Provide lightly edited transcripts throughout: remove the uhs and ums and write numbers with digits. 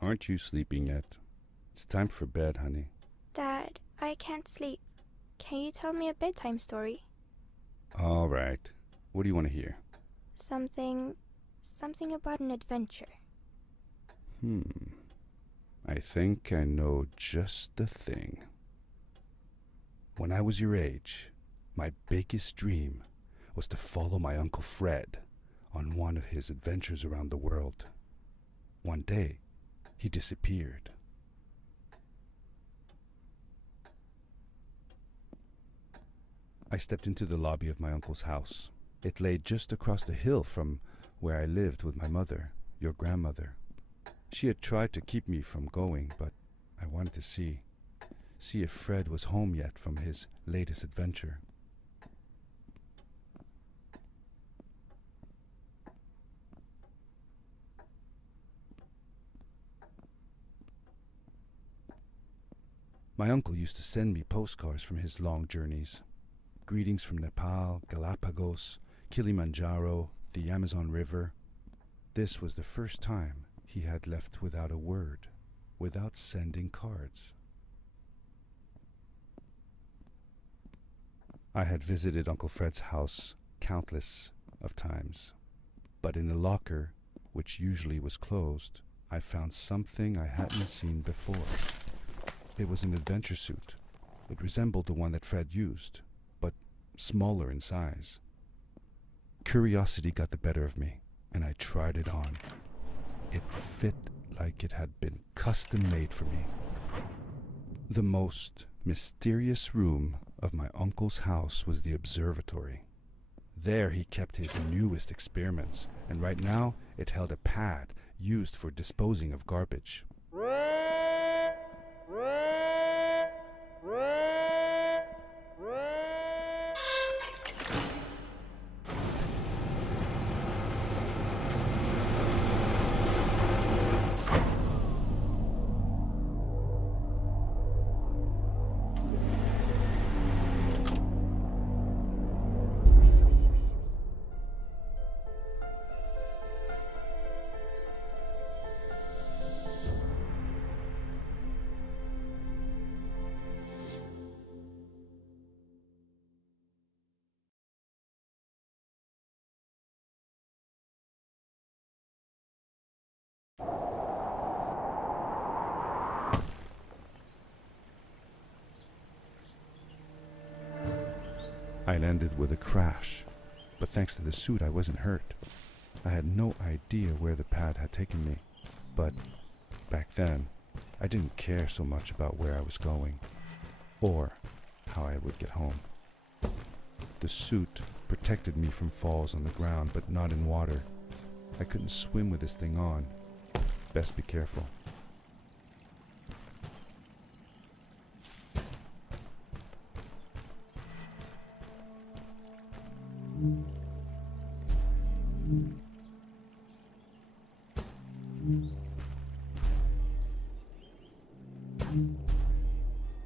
Aren't you sleeping yet? It's time for bed, honey. Dad, I can't sleep. Can you tell me a bedtime story? All right. What do you want to hear? Something about an adventure. I think I know just the thing. When I was your age, my biggest dream was to follow my Uncle Fred on one of his adventures around the world. One day, he disappeared. I stepped into the lobby of my uncle's house. It lay just across the hill from where I lived with my mother, your grandmother. She had tried to keep me from going, but I wanted to see if Fred was home yet from his latest adventure. My uncle used to send me postcards from his long journeys. Greetings from Nepal, Galapagos, Kilimanjaro, the Amazon River. This was the first time he had left without a word, without sending cards. I had visited Uncle Fred's house countless of times, but in the locker, which usually was closed, I found something I hadn't seen before. It was an adventure suit. It resembled the one that Fred used, but smaller in size. Curiosity got the better of me, and I tried it on. It fit like it had been custom made for me. The most mysterious room of my uncle's house was the observatory. There he kept his newest experiments, and right now it held a pad used for disposing of garbage. I landed with a crash, but thanks to the suit I wasn't hurt. I had no idea where the pad had taken me, but back then I didn't care so much about where I was going, or how I would get home. The suit protected me from falls on the ground, but not in water. I couldn't swim with this thing on. Best be careful.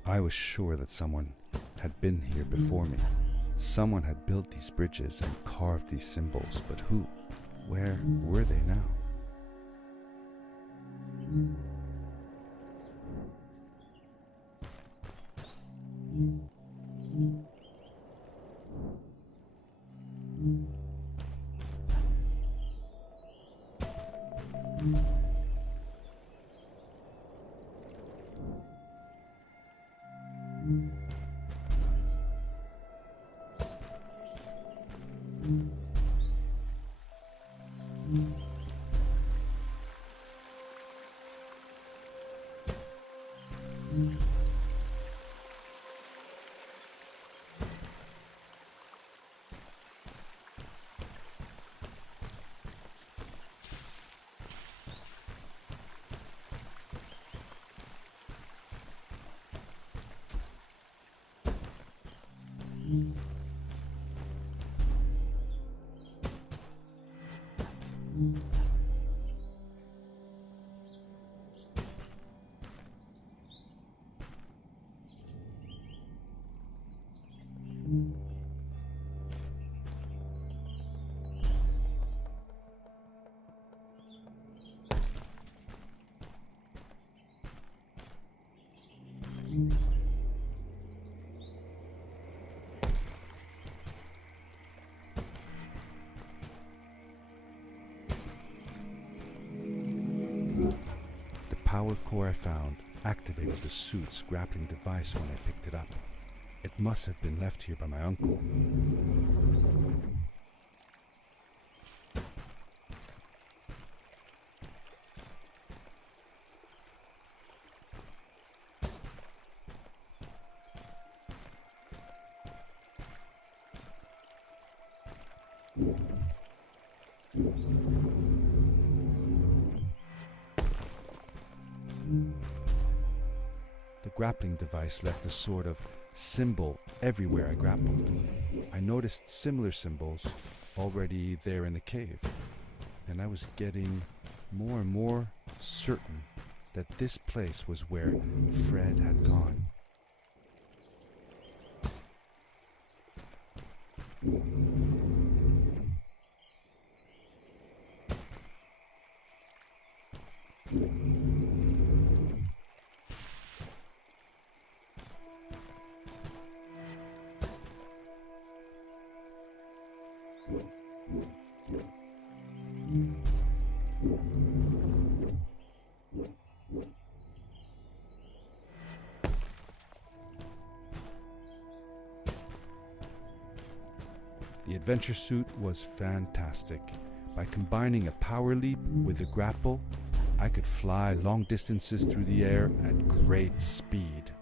I was sure that someone had been here before me. Someone had built these bridges and carved these symbols, but who? Where were they now? power core I found activated the suit's grappling device when I picked it up. It must have been left here by my uncle. The grappling device left a sort of symbol everywhere I grappled. I noticed similar symbols already there in the cave, and I was getting more and more certain that this place was where Fred had gone. The adventure suit was fantastic. By combining a power leap with a grapple, I could fly long distances through the air at great speed.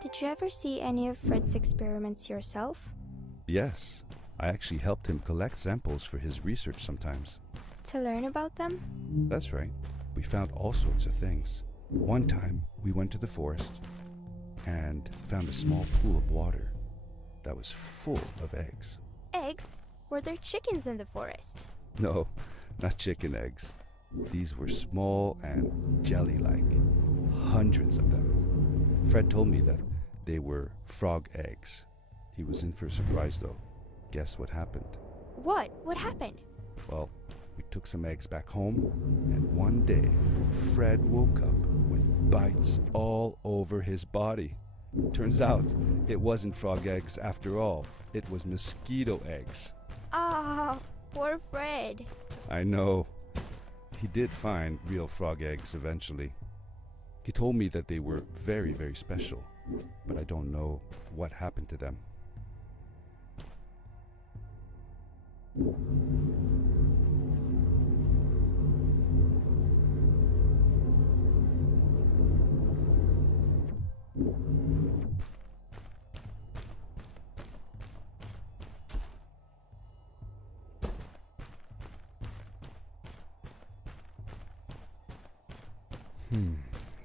Did you ever see any of Fred's experiments yourself? Yes, I actually helped him collect samples for his research sometimes. To learn about them? That's right. We found all sorts of things. One time, we went to the forest and found a small pool of water that was full of eggs. Eggs? Were there chickens in the forest? No, not chicken eggs. These were small and jelly-like. Hundreds of them. Fred told me that they were frog eggs. He was in for a surprise though. Guess what happened? What? What happened? Well, we took some eggs back home, and one day, Fred woke up with bites all over his body. Turns out, it wasn't frog eggs after all. It was mosquito eggs. Ah, poor Fred. I know. He did find real frog eggs eventually. He told me that they were very, very special, but I don't know what happened to them.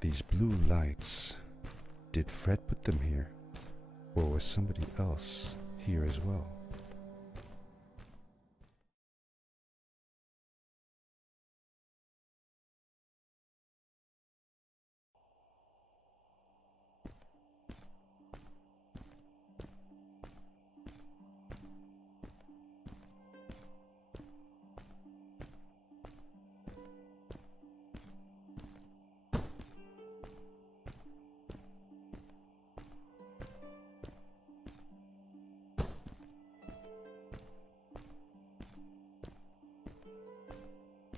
These blue lights. Did Fred put them here? Or was somebody else here as well?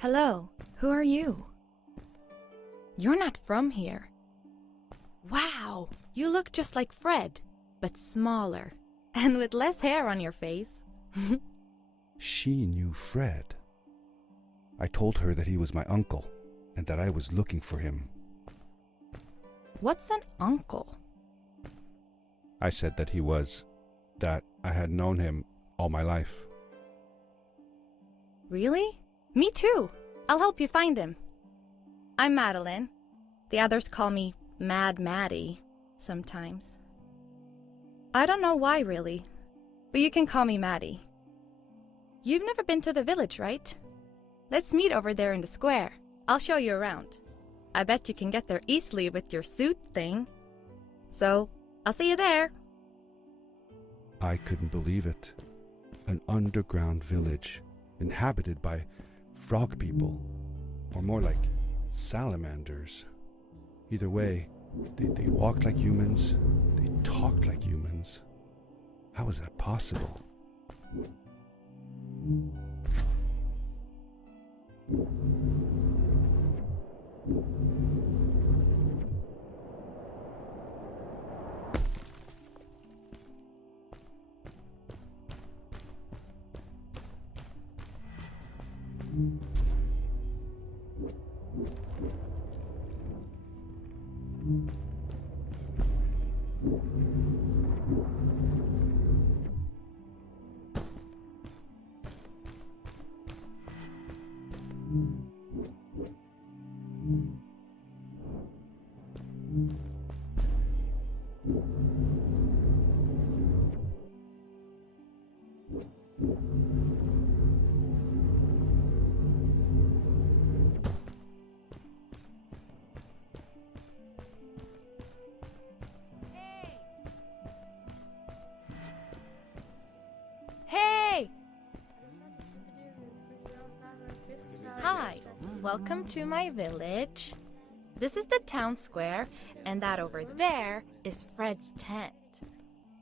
Hello, who are you? You're not from here. Wow, you look just like Fred, but smaller, and with less hair on your face. She knew Fred. I told her that he was my uncle, and that I was looking for him. What's an uncle? I said that I had known him all my life. Really? Me too. I'll help you find him. I'm Madeline. The others call me Mad Maddie sometimes. I don't know why really, but you can call me Maddie. You've never been to the village, right? Let's meet over there in the square. I'll show you around. I bet you can get there easily with your suit thing. So, I'll see you there. I couldn't believe it. An underground village inhabited by frog people, or more like salamanders. Either way, they walked like humans, they talked like humans. How is that possible? Hi, welcome to my village. This is the town square, and that over there is Fred's tent.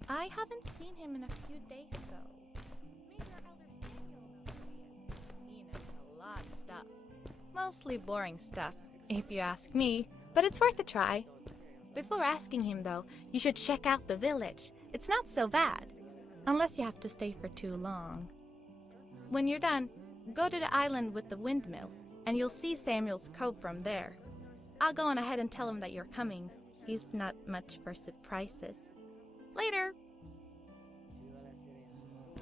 I haven't seen him in a few days, though. Maybe our elder Samuel knows where he is. He knows a lot of stuff. Mostly boring stuff, if you ask me, but it's worth a try. Before asking him, though, you should check out the village. It's not so bad, unless you have to stay for too long. When you're done, go to the island with the windmill, and you'll see Samuel's cove from there. I'll go on ahead and tell him that you're coming. He's not much for surprises. Later!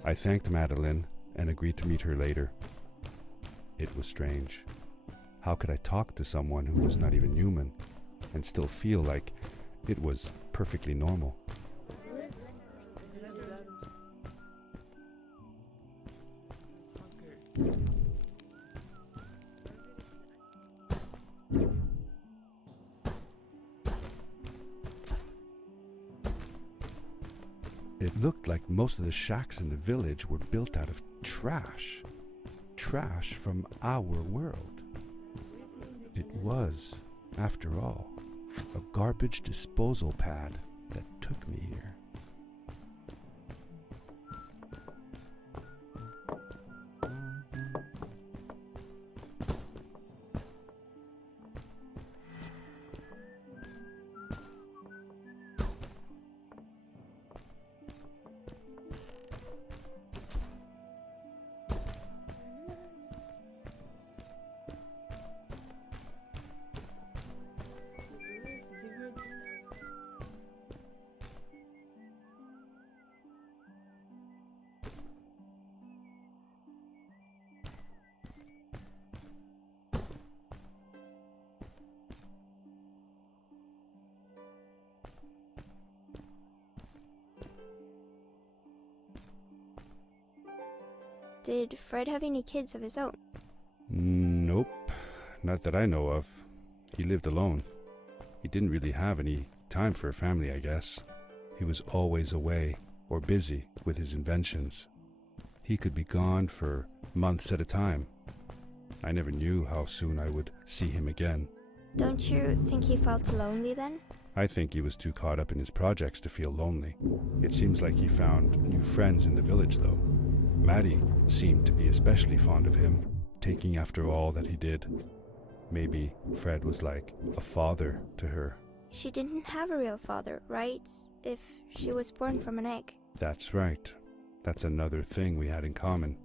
I thanked Madeline and agreed to meet her later. It was strange. How could I talk to someone who was not even human and still feel like it was perfectly normal? It looked like most of the shacks in the village were built out of trash. Trash from our world. It was, after all, a garbage disposal pad that took me here. Did Fred have any kids of his own? Nope, not that I know of. He lived alone. He didn't really have any time for a family, I guess. He was always away or busy with his inventions. He could be gone for months at a time. I never knew how soon I would see him again. Don't you think he felt lonely then? I think he was too caught up in his projects to feel lonely. It seems like he found new friends in the village, though. Maddie seemed to be especially fond of him, taking after all that he did. Maybe Fred was like a father to her. She didn't have a real father, right? If she was born from an egg. That's right. That's another thing we had in common.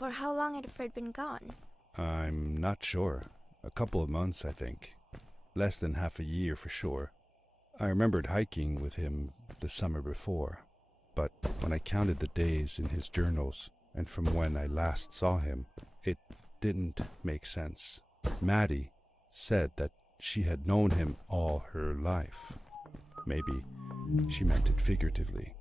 For how long had Fred been gone? I'm not sure. A couple of months, I think. Less than half a year for sure. I remembered hiking with him the summer before, but when I counted the days in his journals and from when I last saw him, it didn't make sense. Maddie said that she had known him all her life. Maybe she meant it figuratively.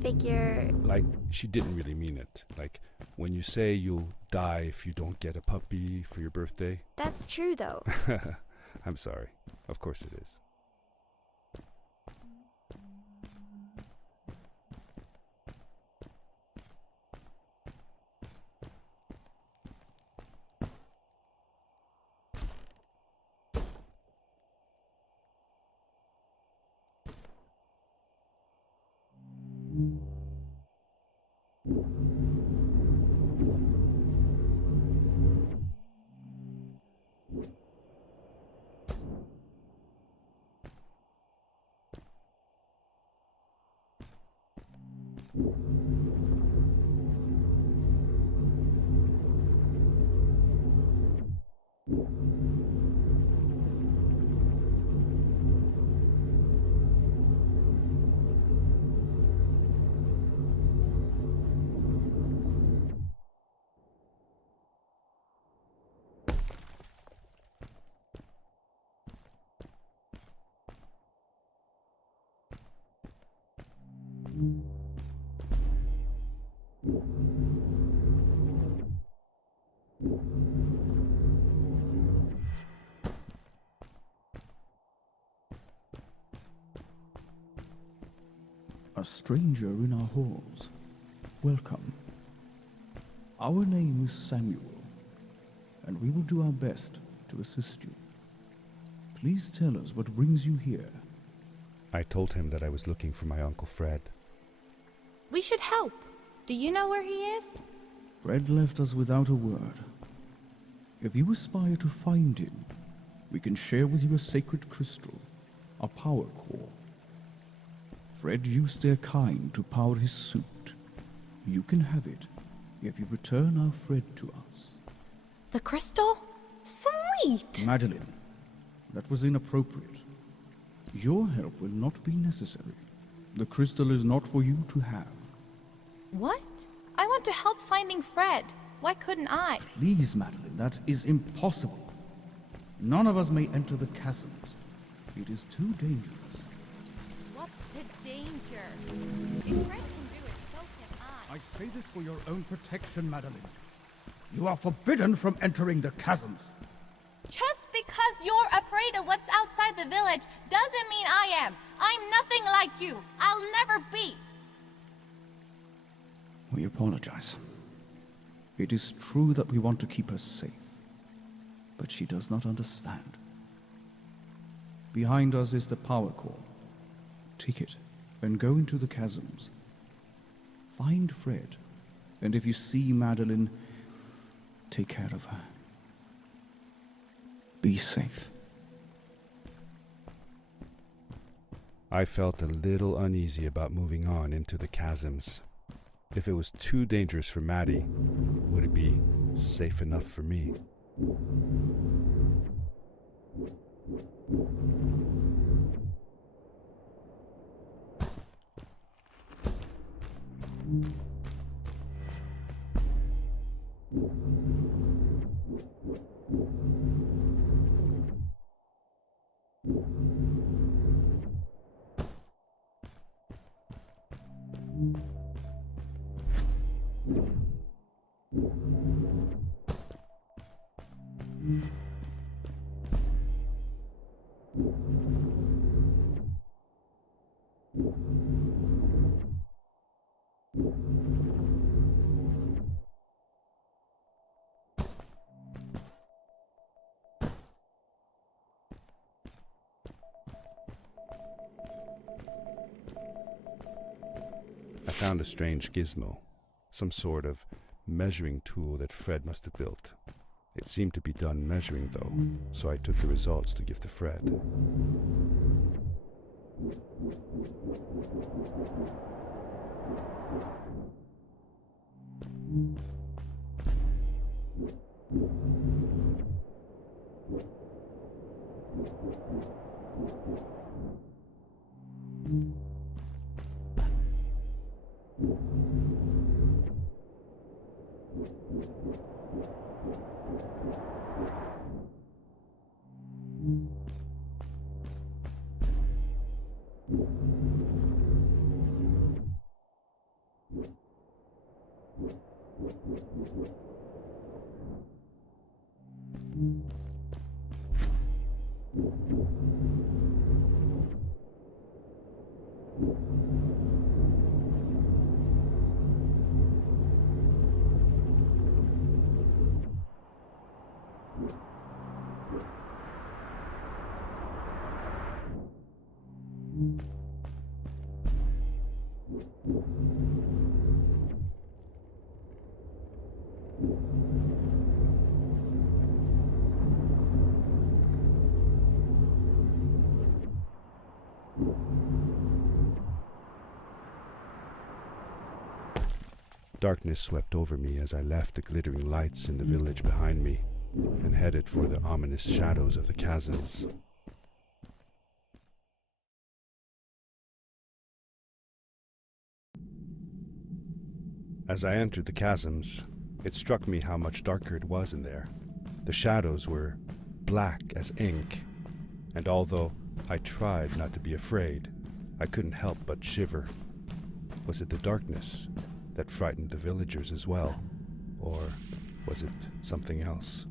Figure... Like, she didn't really mean it. Like, when you say you'll die if you don't get a puppy for your birthday. That's true, though. I'm sorry. Of course it is. A stranger in our halls. Welcome. Our name is Samuel, and we will do our best to assist you. Please tell us what brings you here. I told him that I was looking for my Uncle Fred. We should help. Do you know where he is? Fred left us without a word. If you aspire to find him, we can share with you a sacred crystal, a power core. Fred used their kind to power his suit. You can have it if you return our Fred to us. The crystal? Sweet! Madeline, that was inappropriate. Your help will not be necessary. The crystal is not for you to have. What? I want to help finding Fred. Why couldn't I? Please, Madeline, that is impossible. None of us may enter the chasms. It is too dangerous. What's the danger? If Fred can do it, so can I. I say this for your own protection, Madeline. You are forbidden from entering the chasms. Just because you're afraid of what's outside the village doesn't mean I am. I'm nothing like you. I'll never be. We apologize. It is true that we want to keep her safe, but she does not understand. Behind us is the power core. Take it and go into the chasms. Find Fred, and if you see Madeline, take care of her. Be safe. I felt a little uneasy about moving on into the chasms. If it was too dangerous for Maddie, would it be safe enough for me? I found a strange gizmo, some sort of measuring tool that Fred must have built. It seemed to be done measuring though, so I took the results to give to Fred. Darkness swept over me as I left the glittering lights in the village behind me and headed for the ominous shadows of the chasms. As I entered the chasms, it struck me how much darker it was in there. The shadows were black as ink, and although I tried not to be afraid, I couldn't help but shiver. Was it the darkness that frightened the villagers as well, or was it something else?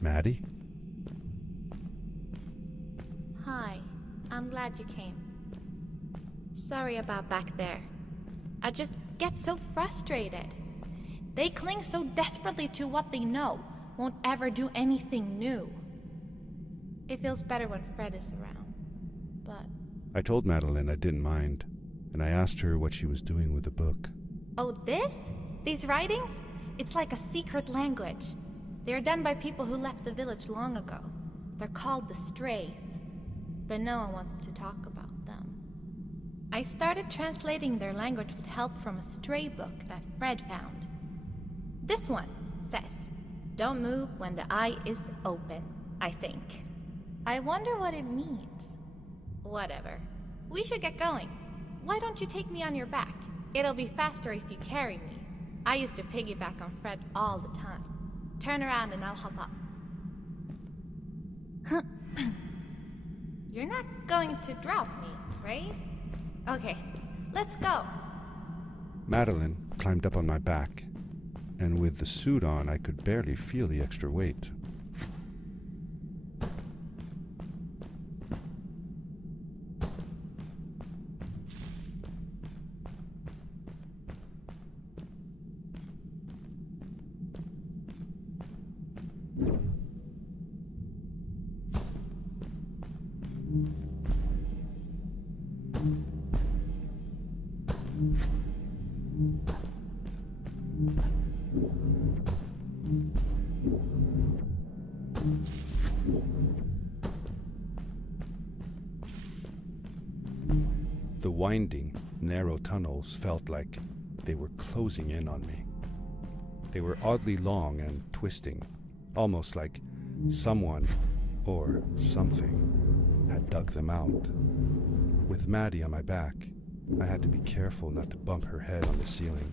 Maddie? Hi, I'm glad you came. Sorry about back there. I just get so frustrated. They cling so desperately to what they know, won't ever do anything new. It feels better when Fred is around, but... I told Madeline I didn't mind, and I asked her what she was doing with the book. Oh, this? These writings? It's like a secret language. They're done by people who left the village long ago. They're called the Strays, but no one wants to talk about them. I started translating their language with help from a stray book that Fred found. This one says, "Don't move when the eye is open," I think. I wonder what it means. Whatever. We should get going. Why don't you take me on your back? It'll be faster if you carry me. I used to piggyback on Fred all the time. Turn around and I'll hop up. You're not going to drop me, right? Okay, let's go. Madeline climbed up on my back, and with the suit on, I could barely feel the extra weight. The winding, narrow tunnels felt like they were closing in on me. They were oddly long and twisting, almost like someone or something had dug them out. With Maddie on my back, I had to be careful not to bump her head on the ceiling.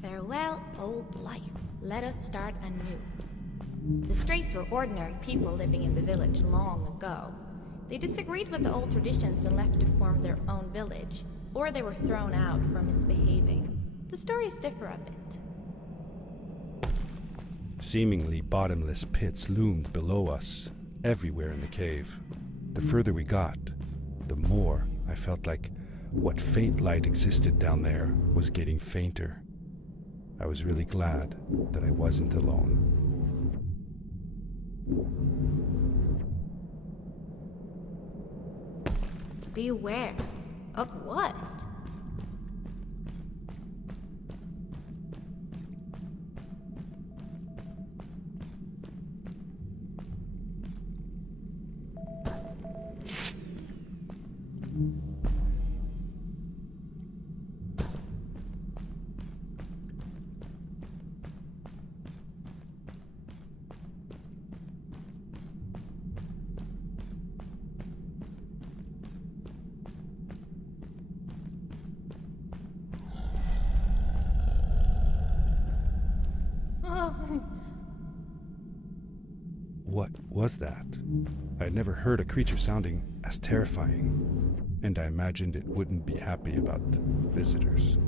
Farewell, old life. Let us start anew. The Strays were ordinary people living in the village long ago. They disagreed with the old traditions and left to form their own village, or they were thrown out for misbehaving. The stories differ a bit. Seemingly bottomless pits loomed below us, everywhere in the cave. The further we got, the more I felt like what faint light existed down there was getting fainter. I was really glad that I wasn't alone. Beware. Of what? What was that? I had never heard a creature sounding as terrifying, and I imagined it wouldn't be happy about visitors.